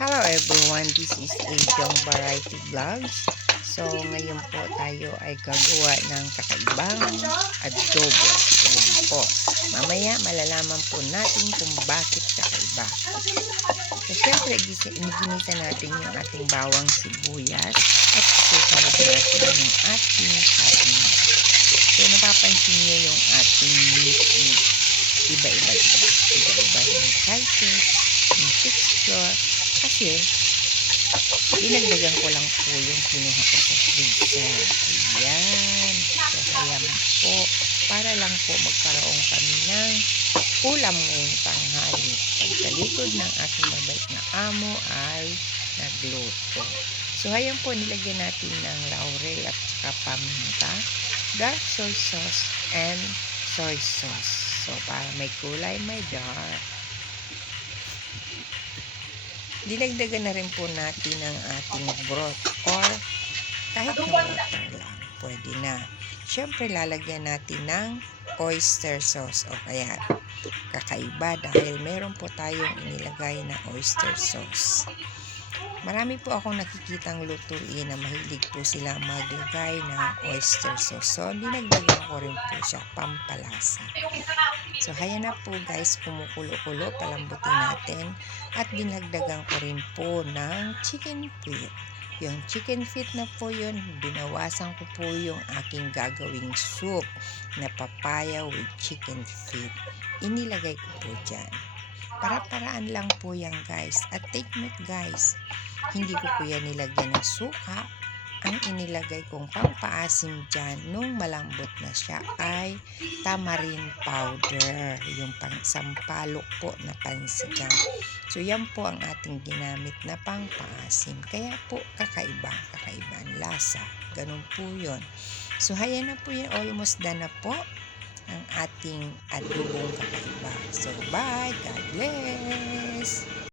Hello everyone, this is Ajong Variety Vlogs. So ngayon po tayo ay gagawa ng kakaibang adobo. Ayan po. Mamaya malalaman po natin kung bakit kakaiba. So syempre ginisa natin yung ating bawang sibuyas at susunod natin yung ating kanin. So napapansin niyo yung ating meat iba-iba yung sizes, yung texture, kasi dinagdagan ko lang po yung kinuha ko sa freezer. Ayan. So ayan po, para lang po magkaroon kami ng ulam ngayong tanghali. Pagkalikod ng aking mabait na amo ay nagluto. So ayan po, nilagyan natin ng laurel at saka paminta, dark soy sauce and soy sauce. So para may kulay, may dark. Dinagdagan na rin po natin ang ating broth or kahit na water lang, pwede na. Siyempre lalagyan natin ng oyster sauce o kaya kakaiba dahil meron po tayong inilagay na oyster sauce. Marami po akong nakikitang lutuin na mahilig po sila maglagay ng oyster sauce. So, dinagdagan ko rin po siya, pampalasa. So, haya na po guys, kumukulo-kulo, palambutin natin. At dinagdagan ko rin po ng chicken feet. Yung chicken feet na po yun, binawasan ko po yung aking gagawing soup na papaya with chicken feet. Inilagay ko po dyan. Para-paraan lang po yan guys. At take note guys, hindi ko po yan nilagyan ng suka. Ang inilagay kong pampaasim dyan nung malambot na siya ay tamarind powder. Yung sampalok po na pansigang. So yan po ang ating ginamit na pampaasim. Kaya po kakaiba ang lasa. Ganun po yun. So haya na po yan. Almost done na po ang ating adobong kakaiba. So bye! God bless!